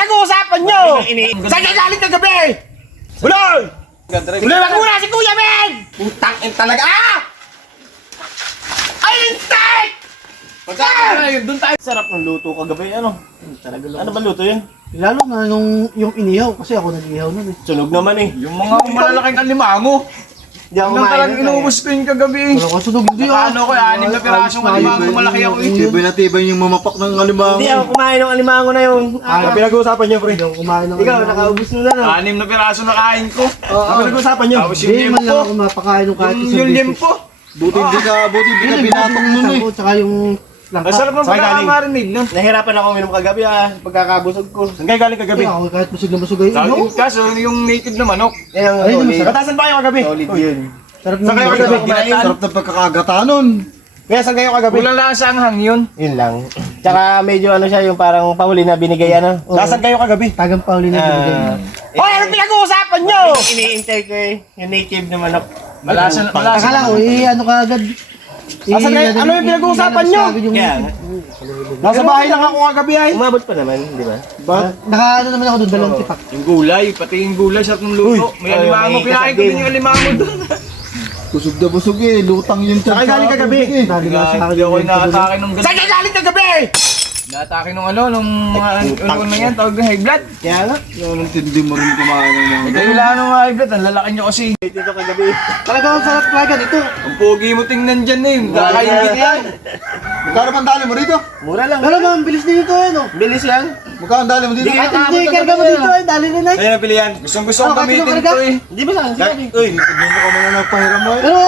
pinag-uusapan nyo? Saan kayo galing kagabi? Buloy! Buloy, wag muna si Kuya Ben! Putang in talaga! Ay, insect! Doon tayo. Sarap ng luto kagabi, ano? Ano ba luto yun? Lalo na yung inihaw, kasi ako nag-ihaw nun eh. Sunog naman eh. Yung mga malalaking alimango. Hindi ako Hanggang talagang inuubos ko yung kagabi. Wala ka sunog, hindi Ano ko, 6 na pirasong alimango, malaki ako eh. Tibay na tibay yung mamapak ng alimango. Hindi ako kumain ng alimango na yun. Ano pinag-uusapan nyo, pre? Hindi ako kumain ng Ikaw, nakaubos mo na, no? 6 na piraso na kain ko. Ano pinag-uusapan nyo? Tapos yung Hindi man lang limpo. ako mapakain ng kahit isang Yung beses. limpo. Buti hindi ka binatok nun eh. Tsaka yung Ang langka. sarap ng Saan galing? pagkakamarinade nun. Nahirapan ako uminom kagabi pagkakabusog ko. Saan kayo galing kagabi? Ako kahit busog na busog ay Kaso yung native na manok. Yan ang Ay, solid. masarap. Batasan ba kayo kagabi? Solid yun. Sarap Saan kayo ng kagabi? Ginataan. Sarap na pagkakagata nun. Kaya saan kayo kagabi? Kulang lang sa anghang yun. Yun lang. Tsaka medyo ano siya, yung parang pahuli na binigay ano. Nasaan kayo kagabi? tagang pauli na binigay. Hoy, ano pinag-uusapan nyo? Ini-intay ko eh. Yung native na manok. Malasa. Akala ko, ano ka agad. Asan kayo? Ano yung pinag-uusapan nyo? Kaya nga. Nasa bahay lang ako kagabi ay. Umabot pa naman, di ba? Naka ano naman ako doon, dalawang tipak. Yung gulay, pati yung gulay, sarap ng luto. May alimango, may kinain ko din yung alimango doon. Busog na busog eh. Lutang yung Saan kayo galing kagabi? Dali na sa akin Hindi ako yung inaatake nung Saan kayo galing kagabi? Inaatake nung nung na yan, tawag ng high blood. Kaya nga. Yung tindi mo rin kumain ng Ito yung wala nung high blood, ang lalaki nyo kasi. Dito kagabi. Talagang ang sarap talaga nito. Ang pogi mo tingnan dyan eh, kakaingit yan. Magkano pang dali mo rito? Mura lang. Pero ang bilis din ito eh no. Bilis yan. Magkano dali mo dito? Hindi Kahit hindi karga mo dito eh, dali rin eh. Kaya napilihan. Gustong gusto kong Oh, gamitin kahit to eh. Hindi ba saan? Sige. Uy, hindi mo ka muna nagpahiram mo eh. Pero,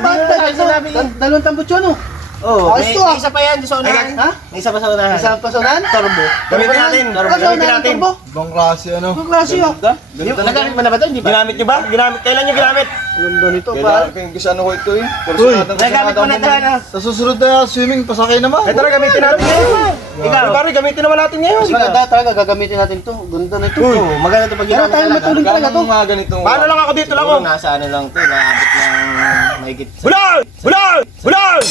bakit Hindi, tayo sinabi niya. dalawang tambot yun oh. Oo. Ayos to, ah. May isa pa yan sa unahan. Ha? May isa pa sa unahan. Isang pasunan? Turbo. Gamitin natin. Gamitin natin. Turbo? Ibang klase ano. Ang klase oh. Nagamit mo na ba ito? Hindi ba? Ginamit nyo ba? Ginamit. Kailan nyo ginamit? Ganda nito pa. Kailangan ko yung gusto ko ito eh. Nagamit mo na ito. Ano? Sa susunod na swimming, pasakay naman. Ito na gamitin natin ngayon. Ikaw. Pare, gamitin naman natin ngayon. Ganda talaga, gagamitin natin to. Ganda na ito. Oo, maganda ito pag Pero ginamit tayo talaga. matulog talaga to. mga ganitong... Paano lang ako dito lang ako? Nasa ano lang to, naabot ng mahigit Bulol! Bulol! Bulol!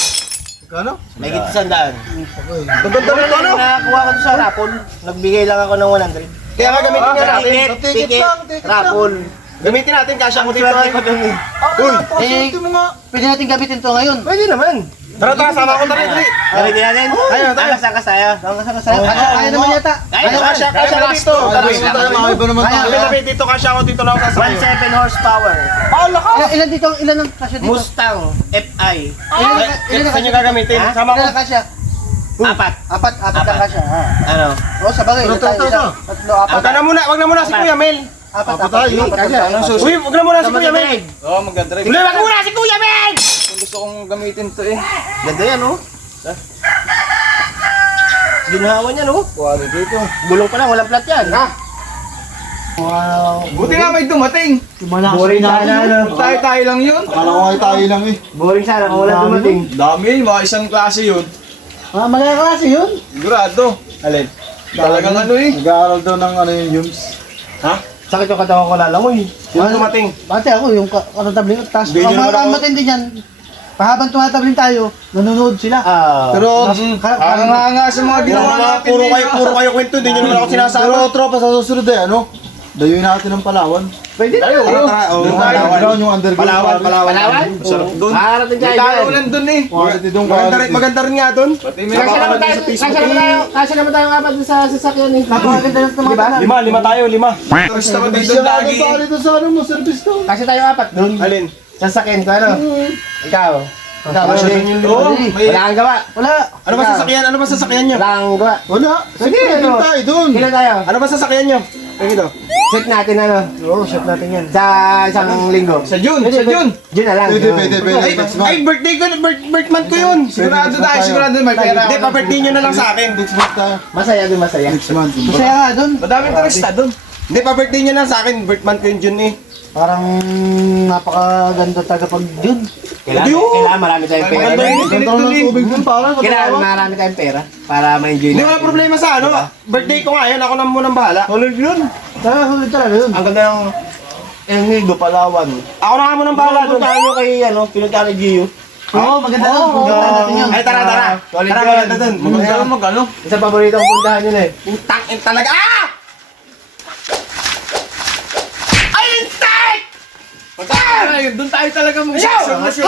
Kano? mahigit 100. Ang ganda nito ano? Nakakuha ko to sa rapol. Nagbigay lang ako ng 100. Kaya nga gamitin nga natin. Ticket lang, ticket lang. Rapol. Gamitin natin kasya ko dito. Swerte ko dun eh. Uy, Eh, mo nga. pwede natin gamitin to ngayon. Pwede naman. Tara, tara, sama ko tara, dali. Gamitin natin. Ayun, tayo. Akas tayo. Kaya naman yata. Kaya Kasya ko dito. Tabi tayo, makaiba naman tayo. Tabi dito, kasya ko dito lang sasakyan. 17 horsepower. Ilan dito? Ilan ang kasya dito? Mustang FI. Ilan ang Saan nyo kasya? gagamitin? Sama ko. Ilan ang kasya? 4. Apat ang kasya. Ano? O, sa bagay. Pero, Tayo, pero, isa, tatlo, apat. Wag na muna si Kuya Mel. Apat tayo. Apat. Uy, wag na muna si Kuya Mel. Oo, mag-drive. Tuloy, wag muna si Kuya Mel! Kung gusto kong gamitin to eh. Ganda yan oh. Ginawa niya no? Quality ito. Gulong pa lang, walang plat yan. Ha? Buti nga may dumating. Boring sana, ano? Tayo lang yun. Akala ko ay tayo lang eh. Boring sana kung wala dumating. Dami, mga isang klase yun. Mga klase yun. Sigurado. Alin? Talagang ano eh. Nag-aaral daw ng ano yung Yums. Ha? Sakit yung katawan ko lalamoy. Sino dumating? Bate ako, yung katatabling. Tapos, Video naman ako. ang matindi dyan, pahabang tumatabling tayo, nanonood sila. Pero, Parang nga sa mga ginawa natin. Puro kayo kwento, hindi nyo naman ako sinasama. pero tropa sa susunod eh, ano? Dayuin natin ng Palawan. Pwede na yun. Doon tayo. Yung underground. Palawan. Masarap doon. Parating May tayo talo dyan. lang doon eh. Quality doon. Maganda rin nga doon. Pati may Kasi naman tayo apat sa sasakyan eh. Napakaganda ng mga tala. Lima tayo, lima. Gusto ko dito Siya lagi. tayo dito sa ano mo, service to. Kasi tayo apat doon. Alin? Sasakyan ko ano? Ikaw. Kasya din yung Oo, may... Wala kang gawa. Wala. Ano ba sasakyan? Ano ba sasakyan nyo? Wala kang gawa. Wala. Sige, ano? doon tayo doon. Kailan tayo? Ano ba sasakyan nyo? Dito. Check natin ano. Oo, shot natin yan. Sa isang linggo. Sa June, sa June. June na lang. Pwede. Ay, Next ay, month. birthday ko, birth month ko yun. Sigurado tayo, sigurado may pera. Hindi, pa-birthday nyo na lang sa akin. Next month tayo. Masaya din, masaya. Next month. Masaya nga doon. Madaming turista doon. Hindi, pa-birthday nyo lang sa akin. Birth month ko yung June eh. Parang napakaganda talaga pag yun. Kailangan marami tayong pera. Maganda yun. Ganda ng tubig doon para sa Kailangan Palawan. marami tayong pera para ma-enjoy Hindi, natin. wala problema sa ano. Birthday ko nga yun. Ako na munang bahala. Solid yun. Solid talaga yun. Ang ganda ng El Nido, Palawan. Ako na nga munang bahala doon. Puntahan nyo kay ano, pinunta ni Gio. Oo, maganda doon. Puntahan natin yun. Ay, tara. Solid Tara, yun. maganda doon. Magkano magkano? Isang paborito kong puntahan yun eh. Putang in talaga. Ah! yun. Doon tayo talaga mag-sure na sure.